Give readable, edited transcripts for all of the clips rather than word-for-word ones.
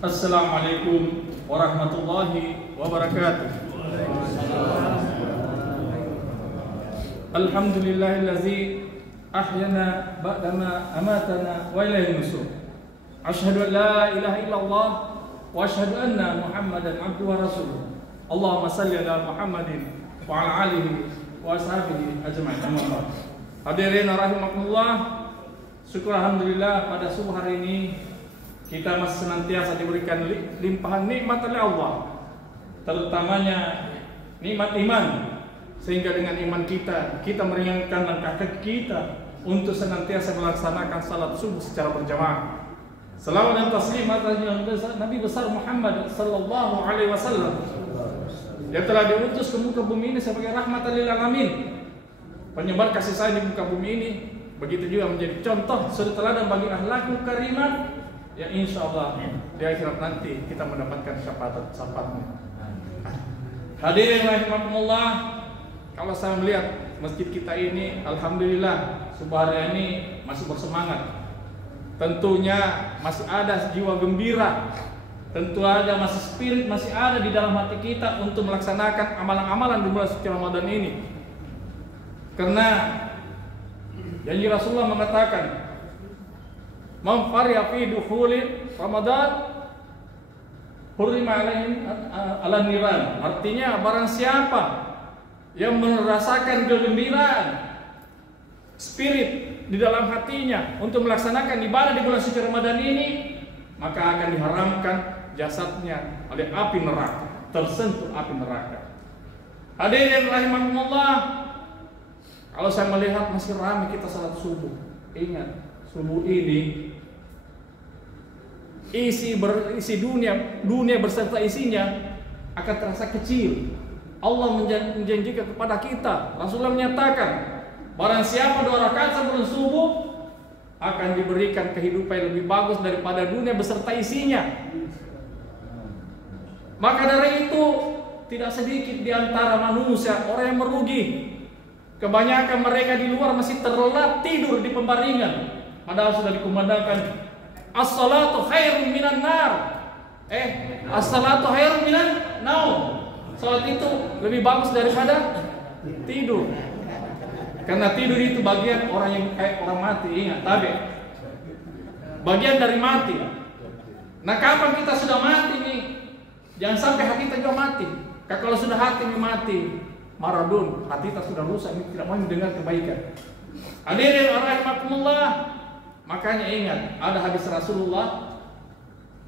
Assalamualaikum warahmatullahi wabarakatuh. Alhamdulillahillazi ahyana ba'dama amatana wa ilaihin nusur. Asyhadu an la ilaha illallah wa asyhadu anna Muhammadan abduhu wa rasuluh. Allahumma salli ala Muhammadin wa ala alihi wa ashabihi ajma'in. Amma ba'd. Hadirin rahimakumullah, syukur alhamdulillah pada subuh hari ini kita masih senantiasa diberikan limpahan nikmat oleh Allah, terutamanya nikmat iman, sehingga dengan iman kita meringankan langkah kaki kita untuk senantiasa melaksanakan salat subuh secara berjamaah. Salawat dan taslim atas Nabi besar Muhammad sallallahu alaihi wasallam yang telah diutus ke muka bumi ini sebagai rahmatan lil alamin, penyebar kasih sayang di muka bumi ini. Begitu juga menjadi contoh suri teladan bagi akhlakul karimah yang insya Allah di akhirat nanti kita mendapatkan syafaat-syafaatnya. Hadirin rahimakumullah, kalau saya melihat masjid kita ini, alhamdulillah subuh hari ini masih bersemangat. Tentunya masih ada jiwa gembira, tentu ada masih spirit masih ada di dalam hati kita untuk melaksanakan amalan-amalan di bulan suci Ramadan ini. Karena janji Rasulullah mengatakan, man farya fi dukhuli Ramadan hurrima alaihim ala niran. Artinya barang siapa yang merasakan kegembiraan, spirit di dalam hatinya untuk melaksanakan ibadah di bulan suci Ramadan ini, maka akan diharamkan jasadnya oleh api neraka, tersentuh api neraka. Hadirin rahimakumullah, kalau saya melihat masih ramai kita salat subuh, ingat subuh ini isi dunia berserta isinya akan terasa kecil. Allah menjanjikan kepada kita, Rasulullah menyatakan, barang siapa 2 rakaat sebelum subuh akan diberikan kehidupan yang lebih bagus daripada dunia beserta isinya. Maka dari itu tidak sedikit di antara manusia orang yang merugi. Kebanyakan mereka di luar masih terlelap tidur di pembaringan, padahal sudah dikumandangkan as-salatu khairun minan nar. As-salatu khairun minan naum. Salat itu lebih bagus daripada tidur. Karena tidur itu bagian orang yang kayak orang mati, ingat, tabe. Bagian dari mati. Nah, kapan kita sudah mati nih? Jangan sampai hati kita juga mati. Kalau sudah hati ini mati, maradun, hati kita sudah rusak, ini tidak mau mendengar kebaikan. Hadirin rahimakumullah, makanya ingat, ada hadis Rasulullah,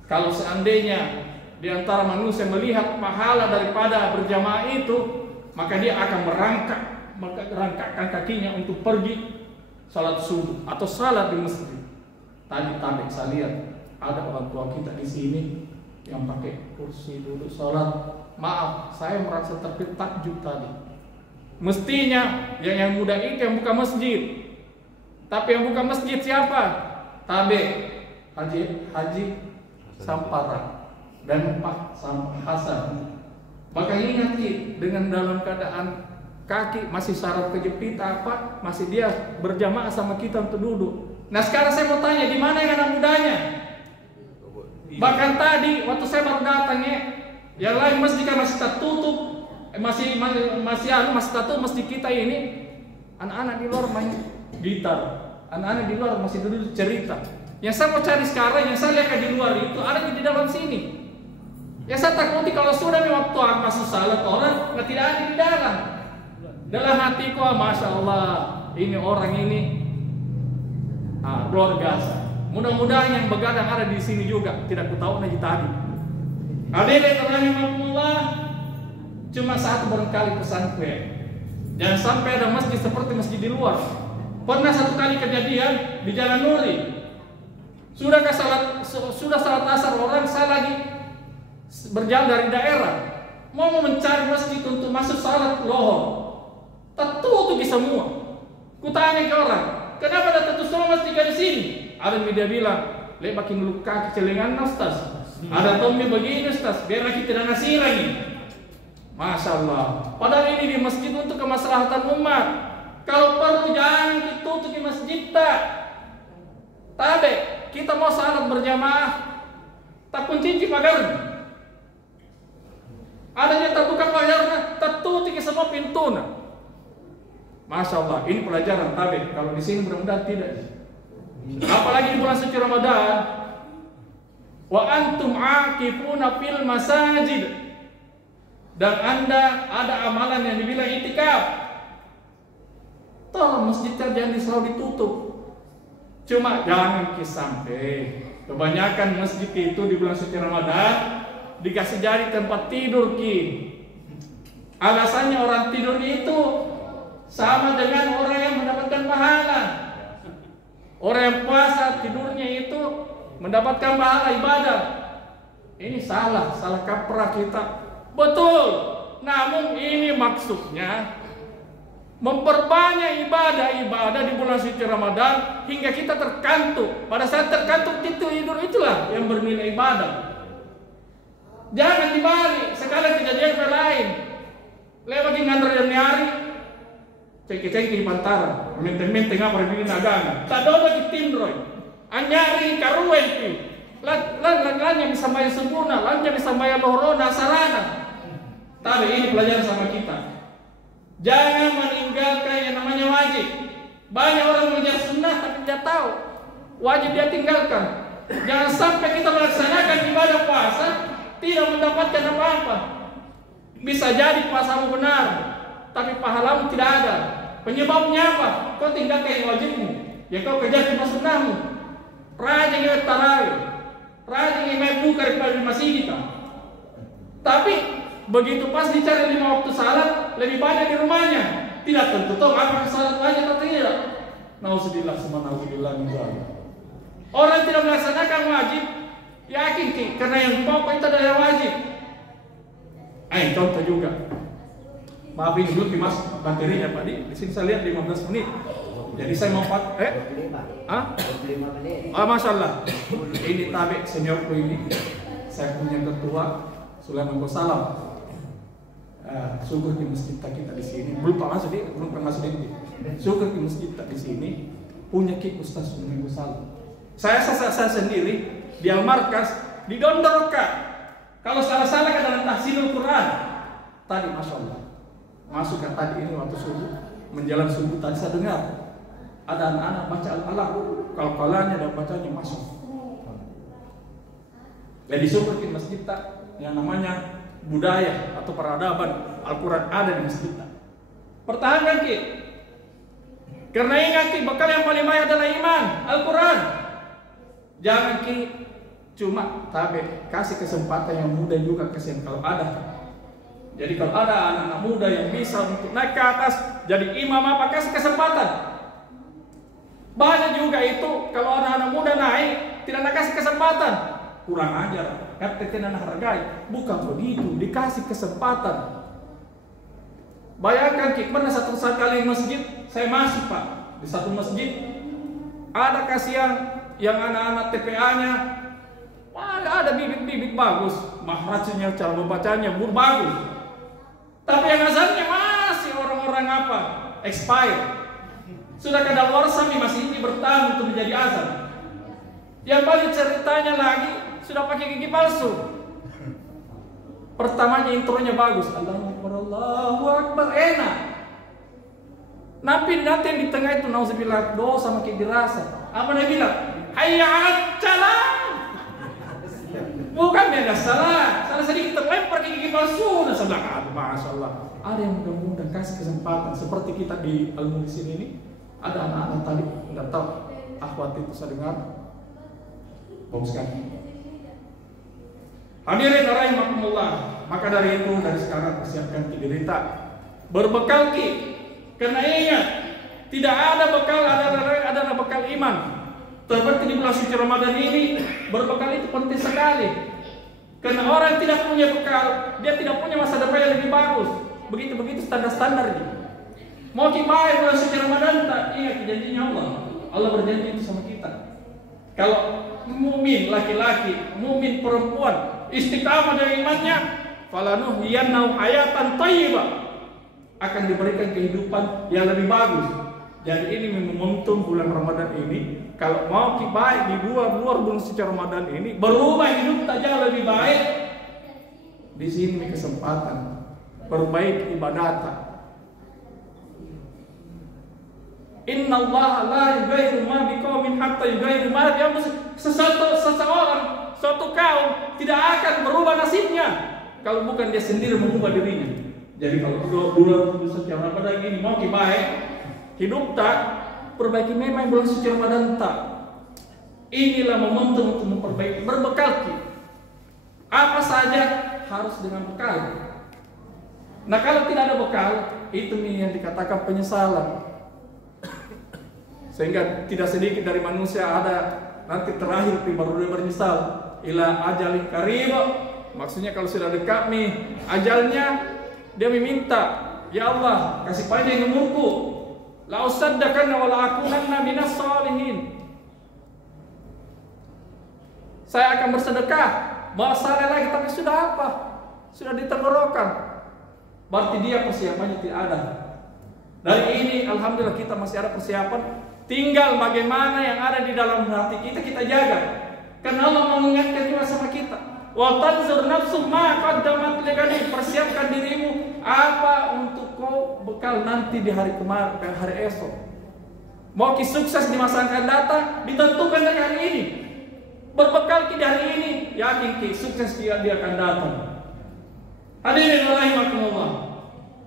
kalau seandainya di antara manusia melihat pahala daripada berjamaah itu, maka dia akan merangkakkan kakinya untuk pergi salat subuh atau salat di masjid. Tadi saya lihat ada orang tua kita di sini yang pakai kursi duduk salat. Maaf, saya merasa takjub tadi. Mestinya yang muda itu yang buka masjid. Tapi yang buka masjid siapa? Tabe Haji Sampara dan Pak Hasan. Maka ingat dengan dalam keadaan kaki masih syarat kejepit apa, masih dia berjamaah sama kita untuk duduk. Nah, sekarang saya mau tanya, di mana yang anak mudanya? Bahkan tadi waktu saya baru datang yang lain masjid kan masih tertutup, masih tertutup masjid kita ini. Anak-anak di luar main gitar, anak-anak di luar masih duduk cerita. Yang saya mau cari sekarang, yang saya lihat di luar itu ada di dalam sini. Yang saya takuti kalau sudah waktu masuk salat orang nggak tidak ada di dalam. Dalam hatiku, masya Allah, ini orang ini luar biasa. Mudah-mudahan yang begadang ada di sini juga, tidak kutahuan aja tadi. Hadirin rahimakumullah, cuma satu barangkali pesanku ya. Jangan sampai ada masjid seperti masjid di luar. Pernah satu kali kejadian di Jalan Nuri. Sudah salat asar orang, saya lagi berjalan dari daerah mau mencari masjid untuk masuk salat lohor. Tertutup semua. Kutanya ke orang, kenapa ada tertutup semua masjid di sini? Ada media bilang, makin luka kecelengan Ustaz. Ada tommy begini Ustaz, biar lagi tidak ngasih lagi. Masya Allah. Padahal ini di masjid untuk kemaslahatan umat. Kalau perlu jangan ditutup di masjid tak. Tabe, kita mau salat berjamaah. tak kunci pagarnya. Adanya terbuka pagarnya, tertutup semua pintunya. Masya Allah, ini pelajaran tabe. Kalau di sini mudah-mudahan tidak. Apalagi di bulan suci Ramadan. Wa antum aqifuna fil masajid. Dan Anda ada amalan yang dibilang itikaf. Tolong masjidnya jangan selalu ditutup. Cuma jangan sampai kebanyakan masjid itu di bulan suci Ramadan dikasih jadi tempat tidur ki. Alasannya orang tidur itu sama dengan orang yang mendapatkan pahala. Orang yang puasa tidurnya itu mendapatkan pahala ibadah. Ini salah kaprah kita. Betul. Namun ini maksudnya memperbanyak ibadah di bulan suci Ramadan hingga kita terkantuk. Pada saat terkantuk tidur itulah yang bernilai ibadah. Jangan dibalik. Sekarang kejadian yang lain. Lewat ngantar yang nyari. Cek-cek di pantaran. Menteng-menteng apa di agama. Tak ada lagi tindroy. Anyari karuan pi. Lan bisa maya sempurna, lan bisa maya lohorona sarana. Tapi ini pelajaran sama kita. Jangan meninggalkan yang namanya wajib. Banyak orang mengejar sunnah tapi tidak tahu wajib dia tinggalkan. Jangan sampai kita melaksanakan ibadah puasa tidak mendapatkan apa-apa. Bisa jadi puasamu benar, tapi pahalamu tidak ada. Penyebabnya apa? Kau tinggalkan yang wajibmu, ya kau kejar cuma sunnahmu. Rajin yang tarawih, rajin yang buka di masjid kita. Tapi begitu pas dicari 5 waktu salat, lebih banyak di rumahnya. Tidak tentu tahu apa salat wajib atau tidak. Nauzubillah summa nauzubillah min dzalik. Orang tidak melaksanakan wajib, yakin karena yang pokok itu adalah wajib. Contoh juga. Maafin dulu Mas baterinya Pak di sini saya lihat 15 menit. Jadi saya mau 25 menit. Masya Allah. Ini tabe seniorku ini. Saya punya ketua Sulaiman Salam. Syukur di masjid kita di sini. Belum pernah masuk ini. Syukur di masjid kita di sini punya Ki Ustaz Sulaiman Salam. Saya sendiri di Al-Markas di Dondoroka. Kalau salah-salah ke dalam tahsilul Quran. Tadi Masya Allah. Masuk ke tadi ini waktu subuh menjelang subuh tadi saya dengar ada anak-anak baca Al-Alaq. Kalau-kalanya dan bacanya masuk. Jadi syukur di masjid kita yang namanya budaya atau peradaban Al-Quran ada di masjid kita. Pertahankan Ki. Karena ingat Ki, bekal yang paling baik adalah iman, Al-Quran. Jangan Ki cuma kasih kesempatan yang muda juga kasihan kalau ada. Jadi kalau ada anak-anak muda yang bisa untuk naik ke atas jadi imam apa, kasih kesempatan. Banyak juga itu kalau anak-anak muda naik tidak nak kasih kesempatan, kurang ajar. Kata anak hargai, bukan begitu, dikasih kesempatan. Bayangkan pernah satu kali masjid saya masuk Pak, di satu masjid ada kasihan yang anak-anak TPA-nya ada bibit-bibit bagus, mahrajnya, cara membacanya bagus. Tapi yang azannya masih orang-orang apa? Expired. Sudah kadaluarsa masih ini bertahan untuk menjadi azan. Yang paling ceritanya lagi sudah pakai gigi palsu. Pertamanya intronya bagus, Allahu Akbar, enak. Nanti yang di tengah itu nauzubillah dosa makin dirasa. Apa dia bilang? Hayya 'alal salah. Bukan beda salah sedikit terlempar ke gigi palsu. Nah sebelah Masya Allah. Ada yang mudah-mudah kasih kesempatan seperti kita di Al-Muhsin ini. Ada anak-anak tadi tidak tahu akhwat itu saya dengar bagus sekali. Hadirin rahimakumullah. Maka dari itu dari sekarang persiapkan diri kita berbekal Ki. Karena ingat tidak ada bekal adalah bekal iman. Seperti di bulan suci Ramadan ini berbekal itu penting sekali. Karena orang tidak punya bekal, dia tidak punya masa depan yang lebih bagus. Begitu standar-standarnya. Mau kibai bulan suci Ramadan tak ingat janjinya Allah. Allah berjanji itu sama kita. Kalau mukmin laki-laki, mukmin perempuan istiqamah dari imannya, falanuhyiyannahu hayatan thayyibah, akan diberikan kehidupan yang lebih bagus. Jadi ini momentum bulan Ramadan ini kalau mau ki baik di luar bulan suci Ramadan ini, berubah hidup tak jauh lebih baik. Di sini kesempatan perbaiki ibadat. Inna Allah la yughayyiru ma biqaumin hatta yughayyiru ma bi anfusihim. Seseorang, suatu kaum tidak akan berubah nasibnya kalau bukan dia sendiri mengubah dirinya. Jadi kalau bulan suci Ramadan ini mau baik, hidup tak perbaiki memang bulan suci Ramadan tak. Inilah momentum untuk memperbaiki, berbekal ki. Apa saja harus dengan bekal. Nah kalau tidak ada bekal, itu yang dikatakan penyesalan. Sehingga tidak sedikit dari manusia ada nanti terakhir baru dia menyesal. Ila ajalin qarib. Maksudnya kalau sudah dekat nih ajalnya, dia meminta, ya Allah kasih panjang umurku. La usaddakanna wa la akunanna minas shalihin. Saya akan bersedekah, mau saleh lagi, tapi sudah apa? Sudah ditenggorokan. Berarti dia persiapannya tidak ada. Dari ini alhamdulillah kita masih ada persiapan. Tinggal bagaimana yang ada di dalam hati kita jaga. Karena Allah mengingatkan juga sama kita. Wa tanzur nafsum ma qaddamat lighadin. Persiapkan dirimu apa untuk kau bekal nanti di hari hari esok. Mau ki sukses di masa akan datang, ditentukan dari hari ini. Berbekal ki dari ini, yakin ki sukses dia akan datang. Hadirin rahimakumullah.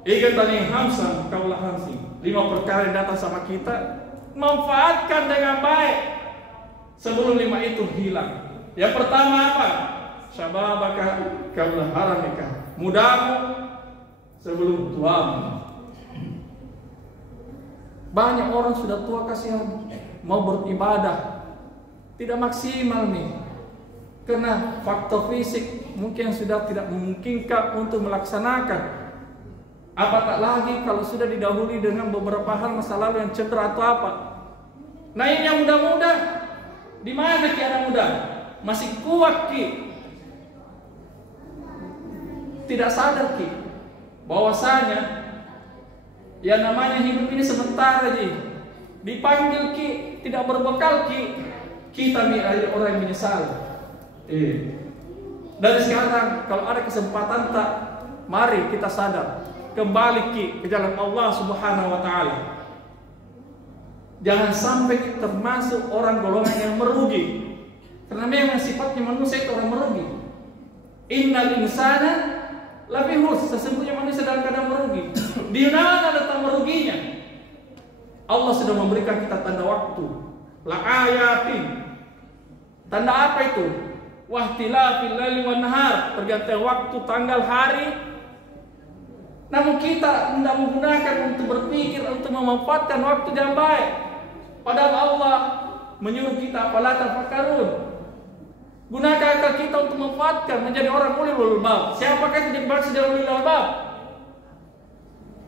Ingat tadi hamsa kaulah hamsi. 5 perkara yang datang sama kita, manfaatkan dengan baik sebelum 5 itu hilang. Yang pertama apa? Syababaka qabla haramika. Mudamu sebelum tuamu. Banyak orang sudah tua kasihan mau beribadah tidak maksimal nih. Karena faktor fisik mungkin sudah tidak memungkinkan untuk melaksanakan. Apatah lagi kalau sudah didahului dengan beberapa hal masa lalu yang cedera atau apa. Nah ini yang muda-muda, di mana ki anak muda? Masih kuat ki, tidak sadar ki, bahwasanya yang namanya hidup ini sementara ji. Dipanggil ki, tidak berbekal ki, kita orang yang menyesal. Dari sekarang kalau ada kesempatan tak, mari kita sadar. Kembali ke jalan Allah Subhanahu wa taala. Jangan sampai termasuk orang golongan yang merugi. Karena memang sifatnya manusia itu orang merugi. Innal insana lafi khusr. Sesungguhnya manusia dalam keadaan merugi. Di mana letak meruginya? Allah sudah memberikan kita tanda waktu. La ayatin. Tanda apa itu? Wahtilafil laili wan nahar. Pergantian waktu, tanggal, hari. Namun kita tidak menggunakan untuk berpikir, untuk memanfaatkan waktu yang baik. Padahal Allah menyuruh kita fala tafakkarun. Gunakan akal kita untuk memanfaatkan menjadi orang ulil albab. Siapakah yang dimaksud dengan ulil albab?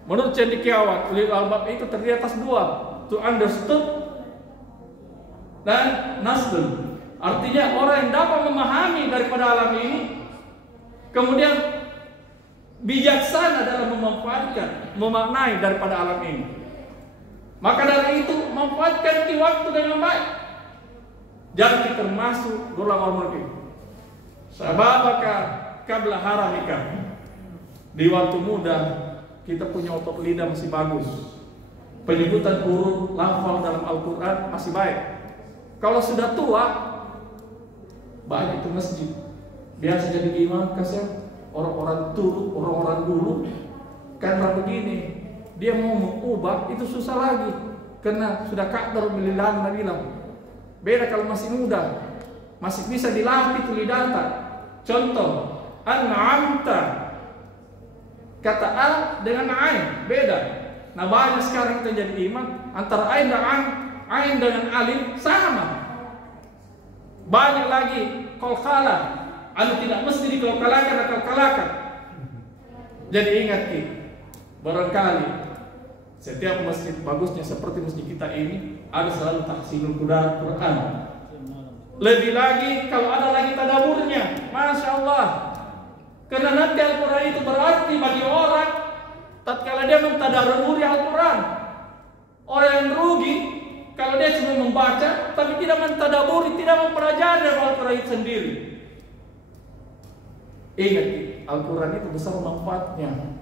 Menurut cendekiawan, ulil albab itu terdiri atas 2, to understood dan nasdun. Artinya orang yang dapat memahami daripada alam ini, kemudian bijaksana dalam memanfaatkan, memaknai daripada alam ini. Maka dari itu manfaatkan di waktu dengan baik. Jangan termasuk golongan orang. Sababaka qabla haramika. Di waktu muda kita punya otot lidah masih bagus. Penyebutan huruf lafal dalam Al-Quran masih baik. Kalau sudah tua, banyak itu masjid. Biasa jadi imam kasih. Orang-orang dulu karena begini, dia mau mengubah itu susah lagi karena sudah kadar milihan bilang. Beda kalau masih muda, masih bisa dilatih itu lidata. Contoh, an'amta, kata al dengan ain beda. Nah banyak sekarang kita jadi imam antara ain dan ain dengan alif sama. Banyak lagi qalqalah. Tidak mesti dikalkalakan atau kalakan. Jadi ingat ki, barangkali setiap masjid bagusnya seperti masjid kita ini ada selalu tahsinul Quran. Lebih lagi kalau ada lagi tadaburnya, masya Allah. Karena nanti Al-Quran itu berarti bagi orang tatkala dia mentadaburi Al-Quran. Orang yang rugi kalau dia cuma membaca tapi tidak mentadaburi, tidak mempelajari Al-Quran itu sendiri. Ingat, Al-Quran itu besar manfaatnya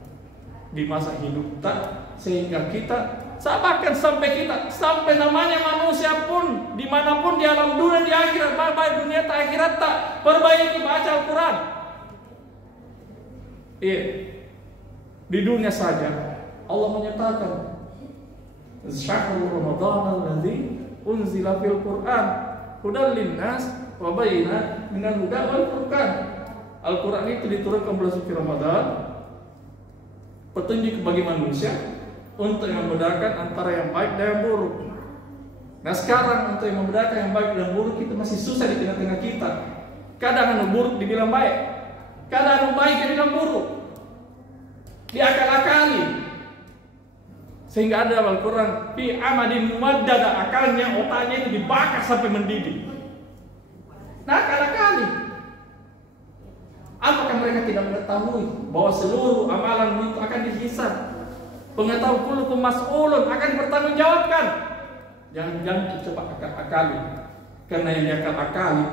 di masa hidup kita, sehingga kita bahkan sampai namanya manusia pun dimanapun di alam dunia, di akhirat, baik dunia tak akhirat tak, perbaiki baca Al-Quran. Iya, di dunia saja Allah menyatakan Syahrul Ramadan alladzi unzila fil Qur'an hudan linnas wa bayyinat minal huda wal furqan. Al-Quran itu diturunkan bulan suci Ramadan, petunjuk bagi manusia untuk yang membedakan antara yang baik dan yang buruk. Nah sekarang untuk yang membedakan yang baik dan yang buruk itu masih susah di tengah-tengah kita. Kadang yang buruk dibilang baik, kadang yang baik dibilang buruk, diakal-akali. Sehingga ada Al-Quran fi amadin mumaddada, akalnya, otaknya itu dibakar sampai mendidih. Nah akal-akali. Apakah mereka tidak mengetahui bahwa seluruh amalan itu akan dihisab? Pengetahuan kullukum mas'ulun, akan dipertanggungjawabkan. Jangan coba akal-akali, karena yang diakal-akali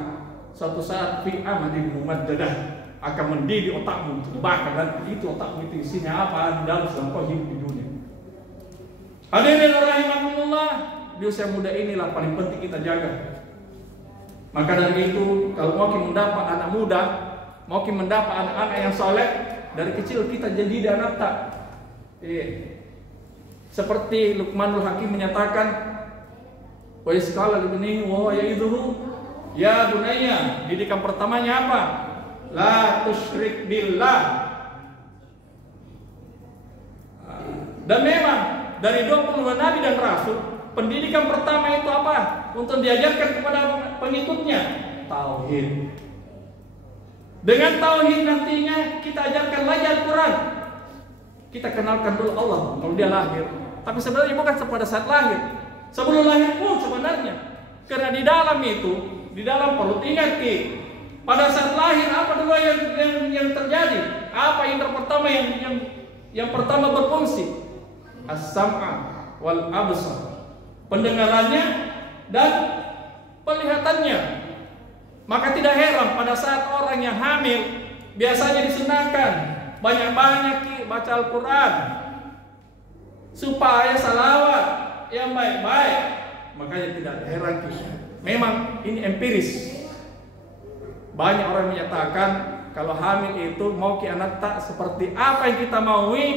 suatu saat fi amadin mumaddadah akan mendidih otakmu, dibakar, dan itu otakmu itu isinya apa dalam selama hidup di dunia. Hadirin rahimakumullah, di usia muda inilah paling penting kita jaga. Maka dari itu, kalau mau kita mendapat anak muda, mau kita mendapat anak-anak yang soleh, dari kecil kita jadi anak tak. Seperti Luqmanul Hakim menyatakan, wa isqala libnihi wa huwa ya'idhuhu, ya bunayya, didikan pertamanya apa? La tusyrik billah. Dan memang dari 22 nabi dan rasul, pendidikan pertama itu apa? Untuk diajarkan kepada pengikutnya tauhid. Dengan tauhid nantinya kita ajarkan lagi Al-Quran. Kita kenalkan dulu Allah kalau dia lahir. Tapi sebenarnya bukan pada saat lahir, sebelum lahir pun sebenarnya. Karena di dalam itu, di dalam perut, ingat pada saat lahir apa dulu yang terjadi? Apa indera pertama yang pertama berfungsi? As-sam'a wal absar, pendengarannya dan penglihatannya. Maka tidak heran pada saat orang yang hamil biasanya disunahkan banyak-banyak baca Al-Quran supaya salawat yang baik-baik. Makanya tidak heran memang ini empiris. Banyak orang menyatakan kalau hamil itu mau anak tak seperti apa yang kita maui.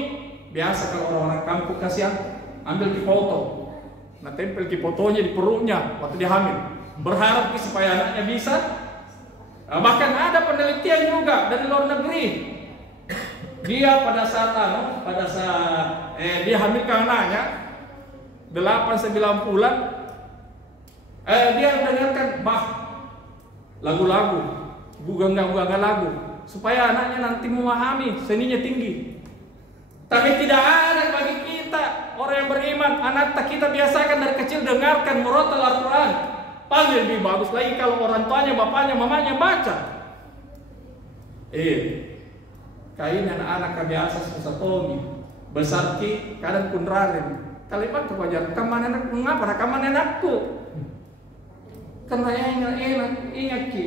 Biasa kalau orang-orang kampung kasih ambil foto, nah tempel fotonya di perutnya waktu dia hamil, berharap supaya anaknya bisa. Nah, bahkan ada penelitian juga dari luar negeri. Dia pada saat dia hamilkan anaknya 8-9 bulan, dia mendengarkan lagu-lagu, bugang-bugang lagu, supaya anaknya nanti memahami, seninya tinggi. Tapi tidak ada bagi kita orang yang beriman, anak kita biasakan dari kecil dengarkan murotal Al-Quran. Paling lebih bagus lagi kalau orang tuanya, bapaknya, mamanya baca. Kain anak-anak biasa susah tomi, besar ki kadang pun rarim. Kalimat kewajar, kaman anak mengapa? Kaman anakku. Karena ingat ki,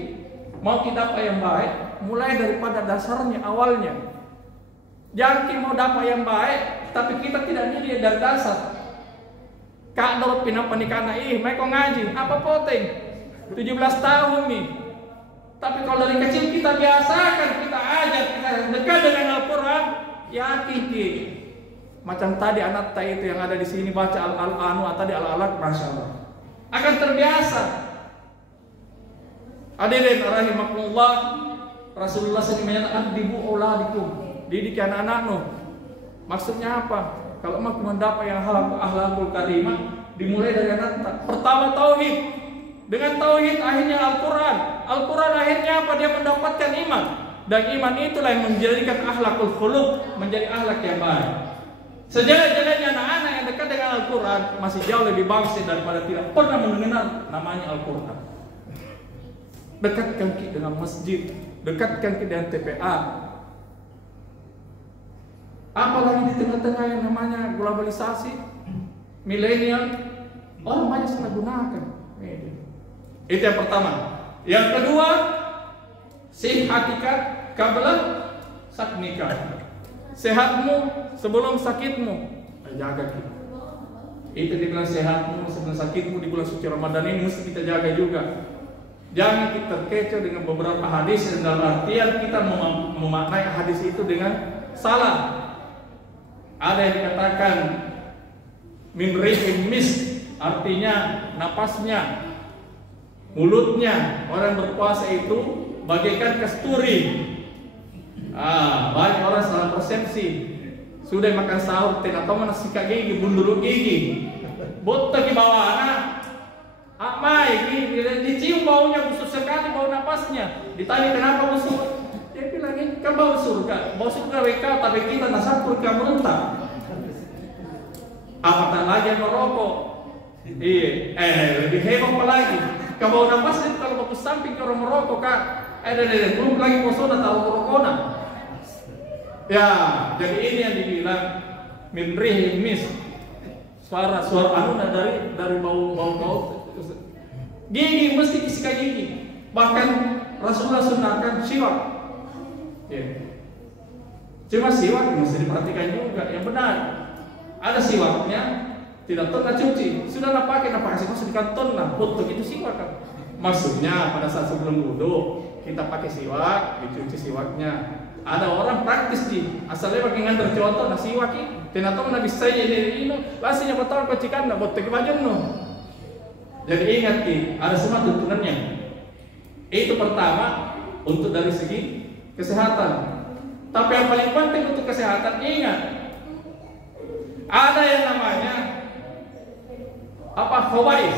mau kita apa yang baik, mulai daripada dasarnya awalnya. Jangan mau dapat yang baik, tapi kita tidak dilihat dari dasar. Kak dorot pinap pernikahan mereka ngaji, apa poteng? 17 tahun nih. Tapi kalau dari kecil kita biasakan, kita ajar, kita dekat dengan Al-Quran, yakin macam tadi anak itu yang ada di sini baca al-anu tadi al-alaq, masya Allah, akan terbiasa. Hadirin rahimakumullah, Rasulullah SAW menyatakan dibu auladikum, didik anak-anakmu. Maksudnya apa? Kalau mau mendapat yang akhlakul karimah, dimulai dari anak. Pertama tauhid. Dengan tauhid akhirnya Al-Quran. Al-Quran akhirnya apa? Dia mendapatkan iman. Dan iman itulah yang menjadikan akhlakul khuluq menjadi akhlak yang baik. Sejelek-jeleknya anak-anak yang dekat dengan Al-Quran masih jauh lebih bagus daripada tidak pernah mengenal namanya Al-Quran. Dekatkan kita dengan masjid, dekatkan kita dengan TPA. Apalagi di tengah-tengah yang namanya globalisasi, milenial, Orang banyak salah gunakan. Itu yang pertama. Yang kedua, sihatika qabla saknika. Sehatmu sebelum sakitmu. Jaga kita. Itu dibilang sehatmu sebelum sakitmu di bulan suci Ramadan ini mesti kita jaga juga. Jangan kita terkecoh dengan beberapa hadis dan dalam artian kita memaknai hadis itu dengan salah. Ada yang dikatakan min rihim mis, artinya napasnya, mulutnya orang berpuasa itu bagaikan kasturi. Banyak orang salah persepsi. Sudah makan sahur, tidak tahu mana sikat gigi, bundulu gigi, botak di bawah anak, dicium baunya busuk sekali, bau napasnya. Ditanya kenapa busuk, dia bilang ini kan bau surga WK, tapi kita nasab surga merentak. Apatah lagi yang merokok, lebih hebat apa lagi? Bau napas itu kalau bagus samping ke orang merokok kak, belum lagi posona tahu rokona. Ya, jadi ini yang dibilang min rihim mis, suara anuna dari bau gigi mesti sikat gigi. Bahkan Rasulullah sunahkan siwak. Cuma siwak mesti diperhatikan juga yang benar. Ada siwaknya tidak pernah cuci, sudah nak pakai masuk di kantong lah, untuk itu siwak kan. Maksudnya pada saat sebelum wudu kita pakai siwak, dicuci siwaknya. Ada orang praktis di asalnya bagi ngantar contoh nasi waki, tenato na bisa ini lasnya betul kecikan nak buat baju no. Jadi ingat ki, ada semua tuntunannya. Itu pertama untuk dari segi kesehatan. Tapi yang paling penting untuk kesehatan ingat, ada yang namanya khaba'is.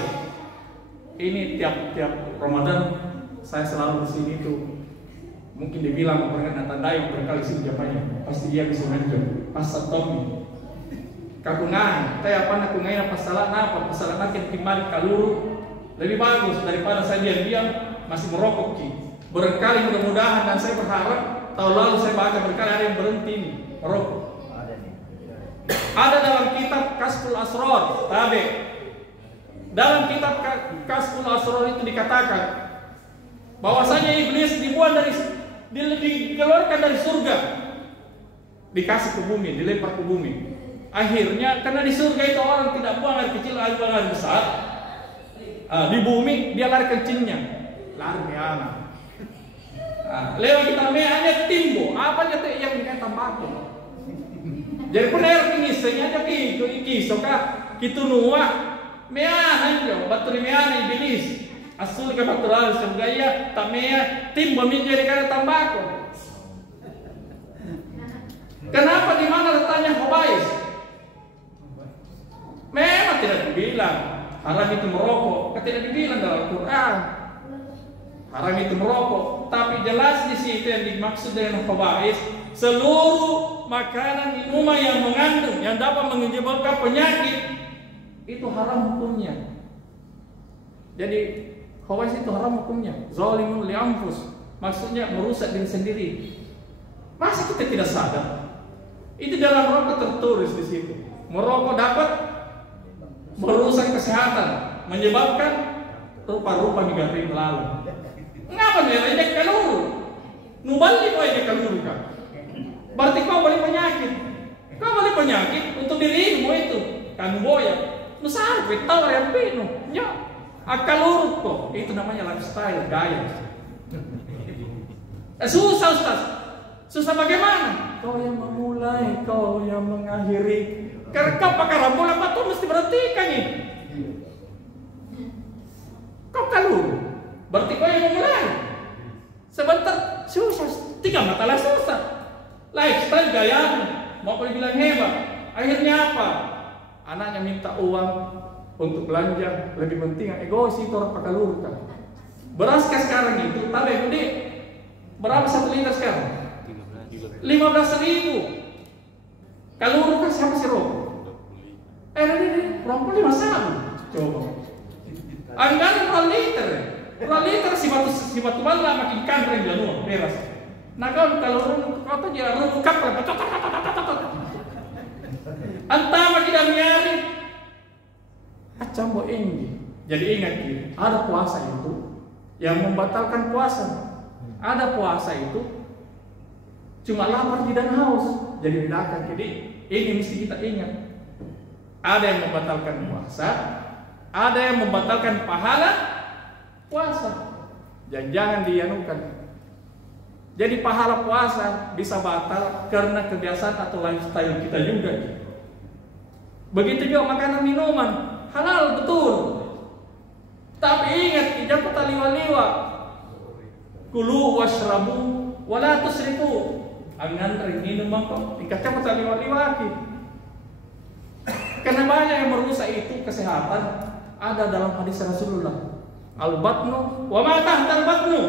Ini tiap Ramadan saya selalu di sini tuh. Mungkin dibilang orang yang tandai berkali sini japanya pasti dia bisa menjadi pasal Tommy kakungan teh apa nak kungai apa salah makin timbalik kaluru lebih bagus daripada saya diam masih merokok ki. Berkali mudah-mudahan dan saya berharap tahun lalu saya baca berkali ada yang berhenti nih merokok. Ada dalam kitab Kasful Asrar, dalam kitab Kasful Asrar itu dikatakan bahwasanya iblis dikeluarkan dari surga, dikasih ke bumi, dilempar ke bumi. Akhirnya karena di surga itu orang tidak buang air kecil, buang air besar. Di bumi dia lari kencingnya, lari meana. Lewat kita meanya timbo, apa aja yang dikatakan tambako. Jadi pun air pingisnya aja kisah kah, kita nuah meana aja, batu meana iblis. Asul ke natural sebagaya tamea tim menjadi karena tambako. Kenapa di mana letaknya khaba'is? Memang tidak dibilang haram itu merokok, tidak dibilang dalam Al-Quran haram itu merokok, tapi jelas di situ yang dimaksud dengan khaba'is seluruh makanan minuman yang mengandung yang dapat menyebabkan penyakit itu haram hukumnya. Jadi khaba'is itu haram hukumnya, zalimun li anfus, maksudnya merusak diri sendiri. Masa kita tidak sadar? Itu dalam rokok tertulis di situ. Merokok dapat merusak kesehatan, menyebabkan rupa-rupa negatif lalu. Ngapa dia injek kaluru? Nubali kau injek kaluru kan? Berarti kau balik penyakit. Kau balik penyakit untuk dirimu itu. Kan boya. Nusar tahu yang pinu. Nya. Akal urut kok, itu namanya lifestyle, gaya. Susah Ustaz. Susah bagaimana? Kau yang memulai, kau yang mengakhiri. Karena kau pakai rambut apa tuh mesti berhentikan nih. Kau kalur, berarti kau yang memulai. Sebentar susah, 3 mata lah susah. Lifestyle gaya, mau kau dibilang hebat. Akhirnya apa? Anaknya minta uang untuk belanja, lebih penting egois itu orang pakai lurus kan. Beras sekarang itu tahu gede berapa 1 liter sekarang? 15.000. Kalau kan siapa sih rokok? Ini rokok 5 sama. Coba. Anggaran 1 liter. 1 liter si batu bala makin kandreng januar beras. Nah kalau rokok kau tuh dia rokok kapal. Antara kita nyari. cambo ini. Jadi ingat ini, ada puasa itu yang membatalkan puasa. Ada puasa itu cuma lapar dan haus. Jadi bedakan. Jadi ini mesti kita ingat. Ada yang membatalkan puasa, ada yang membatalkan pahala puasa. Jangan dianukan. Jadi pahala puasa bisa batal karena kebiasaan atau lifestyle kita juga. Begitu juga makanan minuman halal betul. Tapi ingat, jangan terliwa-liwa. Kulu washrabu wala tusrifu. Angan minum mangkok, dikacau terliwa-liwa. Karena banyak yang merusak itu kesehatan. Ada dalam hadis Rasulullah, al-batnu wa ma tahtal batnu.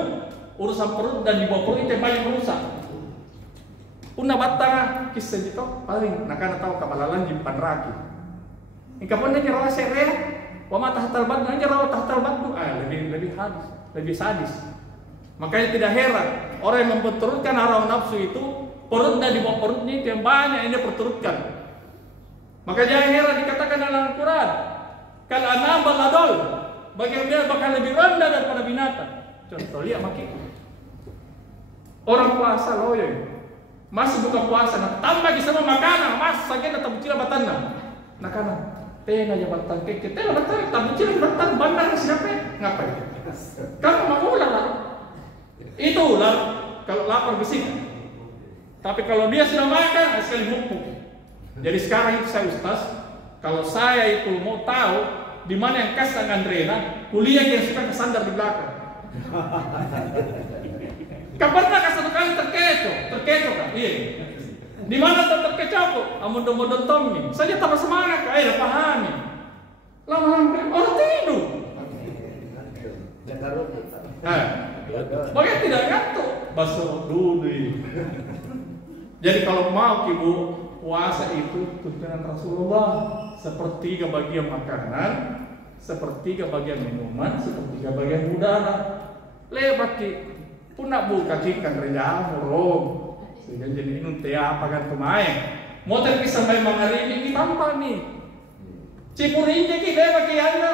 Urusan perut dan di bawah perut itu yang banyak merusak. Punna batang kisah itu paling nakana tahu kabalalan di panraki. Ingka pun dia rawa sereh, wa ma tahtal batnu, dia rawa tahtal batnu. Lebih sadis. Makanya tidak heran orang yang memperturutkan hawa nafsu itu perut dan di bawah perutnya itu yang banyak yang dia perturutkan. Maka jangan heran dikatakan dalam Al-Quran, kal anam baladol, bagian dia bakal lebih rendah daripada binatang. Contoh lihat makin orang puasa loh ya, masih buka puasa, nah tambah lagi sama makanan, mas sakit atau bucila batana, nah kana, tena aja batang keke, tena batang, tak bucila batang, bandar siapa? Ngapain? Kamu mau lah, itulah kalau lapar bisik. Tapi kalau dia sudah makan, sekali mumpuk. Jadi sekarang itu saya Ustaz, kalau saya itu mau tahu di mana yang kasar dengan Rena, kuliah yang suka kesandar di belakang. Kapan nak satu kali terkecoh kan? Iya. Di mana terkecoh? Amun domodon tomnya. Saya tambah semangat, ayo pahami. Lama-lama orang tidur. Bagaimana tidak ngantuk? Basuh dulu. Jadi kalau mau ibu puasa itu tuntunan Rasulullah, sepertiga bagian makanan, sepertiga bagian minuman, sepertiga bagian udara. Lebat ki, pun nak buka cikan reja murung. Sehingga jadi inun teh apa kan tumae. Mau terpi sampai mangari ini tampak nih. Cipurin jadi lebat ki anda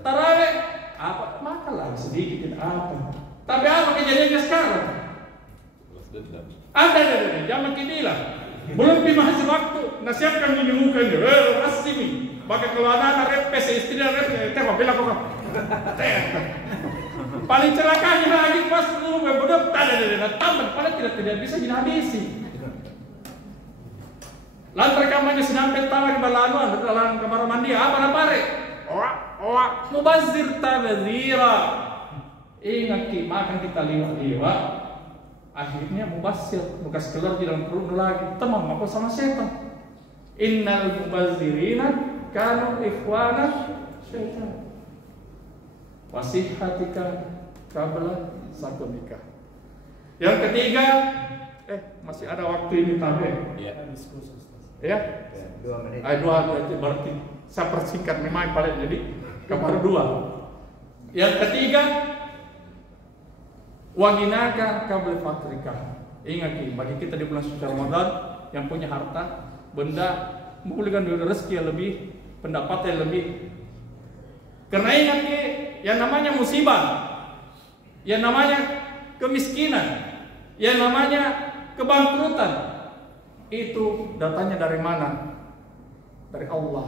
taraweh apa makalah sedikit tidak apa. Tapi apa kejadiannya sekarang? Ada zaman kini lah. Belum masih waktu, nasihatkan menyembuhkannya. Asimi, maka kalau anak repes, istri repes, tengok bela kok. Paling celakanya lagi pas dulu berbeda, tambah, paling tidak bisa dihabisi. Lalu rekamannya sampai tawa di balanuan, dalam kamar mandi, apa napare? Mubazir tabazira. Ingat makan kita liwat-liwat. Akhirnya mubazir, bekas keluar di dalam perut lagi. Teman aku sama setan. Innal mubazirina kanu ikhwana syaitan. Wasihatika qabla sakumika. Yang ketiga, masih ada waktu ini tabe. Iya. Ya? 2 menit. 2 menit berarti saya persingkat memang paling jadi kabar 2. Yang ketiga, waginaka qabla fakrika. Ingat bagi kita di bulan suci Ramadan yang punya harta, benda, memulihkan rezeki yang lebih, pendapatan yang lebih. Karena ingat yang namanya musibah, yang namanya kemiskinan, yang namanya kebangkrutan, itu datanya dari mana? Dari Allah.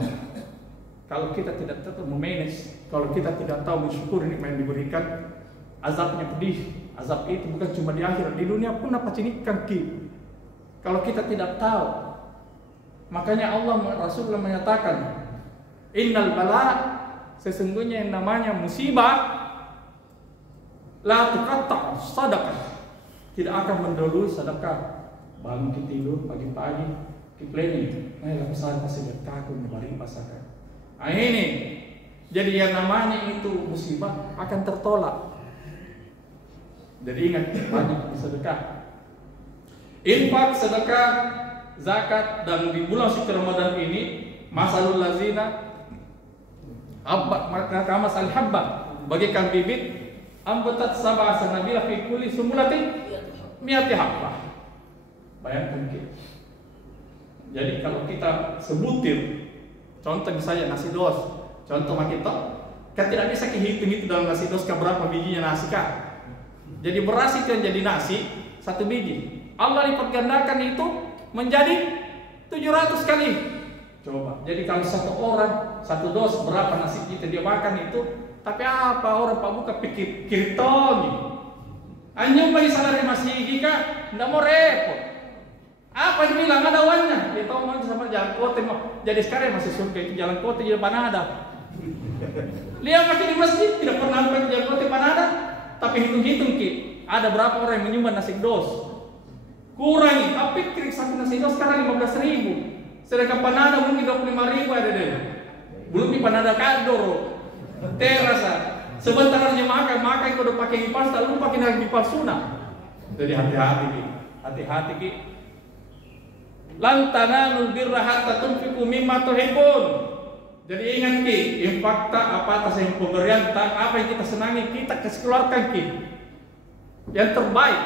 Kalau kita tidak tahu memanage, kalau kita tidak tahu bersyukur nikmat yang diberikan, azabnya pedih. Azab itu bukan cuma di akhirat, di dunia pun apa cinikan ki. Kalau kita tidak tahu, makanya Allah Rasulullah menyatakan, innal bala, sesungguhnya yang namanya musibah, la tuqatta sadaqah, tidak akan mendahului sedekah. Bangun kita tidur pagi-pagi, kita planning, lah pesan pasti berkaku memberi pasangan. Ini, jadi yang namanya itu musibah akan tertolak. Jadi ingat banyak sedekah, infak, sedekah, zakat, dan di bulan suci Ramadan ini masalul lazina maka kama sal habba bagikan bibit ambatat sab'a sanabila fi kulli sumulatin mi'ati habba. Bayangkan kita. Jadi kalau kita sebutir, contoh misalnya nasi dos, Contoh kita, kan tidak bisa hitung itu dalam nasi dos berapa bijinya nasi kah? Jadi beras itu yang jadi nasi 1 biji. Allah lipat gandakan itu menjadi 700 kali. Coba. Jadi kalau 1 orang 1 dos berapa nasi kita dia makan itu? Tapi apa orang Pak buka pikir kirtoni. Anjing bagi salari masih gika, ndak mau repot. Apa yang bilang ada uangnya? Dia tahu mau sama jalan kota mau. Jadi sekarang masih surga itu jalan kota jadi panada. Lihat makin di masjid tidak pernah sampai jalan kota panada. Tapi hitung-hitung ki, ada berapa orang yang menyumbang nasi dos? Kurangi, tapi kira satu nasi dos sekarang 15.000. Sedangkan panada mungkin 25.000 ada deh. Belum di panada kador. Terasa. Sebentar aja makan kau udah pakai kipas, tak lupa pakai kipas sunnah. Jadi hati-hati ki, hati-hati ki. Lan tanalul birra hatta tunfiqu mimma tuhibbun. Jadi ingat ki, infakta apa atas yang pemberian, apa yang kita senangi kita keluarkan ki. Yang terbaik.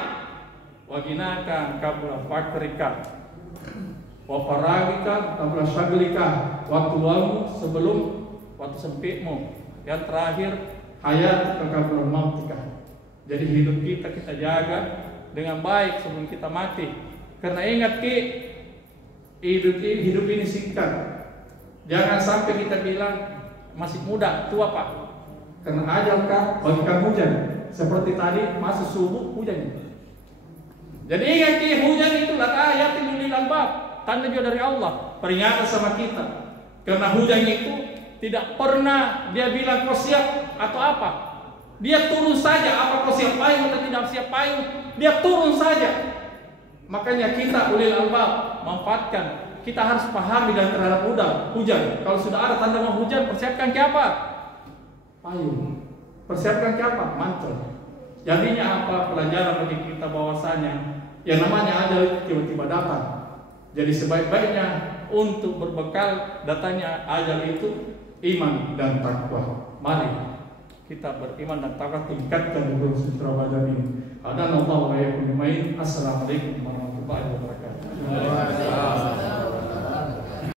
Waginaka kabla fakrika, wa faragika kabla syaglika. Waktu luangmu sebelum waktu sempitmu. Yang terakhir hayat kabla mautika. Jadi hidup kita jaga dengan baik sebelum kita mati. Karena ingat ki, hidup ini singkat. Jangan sampai kita bilang masih muda, tua Pak. Karena ajal kah bagikan hujan. Seperti tadi masuk subuh hujan. Jadi ingat ki, hujan itulah ayatul lil albab, tanda juga dari Allah, peringatan sama kita. Karena hujan itu tidak pernah dia bilang kau siap atau apa. Dia turun saja, apa kau siap payung atau tidak siap payung, dia turun saja. Makanya kita ulil albab manfaatkan. Kita harus pahami dan terhadap hujan. Kalau sudah ada tanda mau hujan, persiapkan ke apa? Payung. Persiapkan ke apa? Mantel. Jadinya apa? Pelajaran bagi kita bahwasanya yang namanya ajal tiba-tiba datang. Jadi sebaik-baiknya untuk berbekal datanya ajal itu iman dan takwa. Mari kita beriman dan takwa, tingkatkan di bulan suci Ramadan ini. Assalamualaikum warahmatullahi wabarakatuh.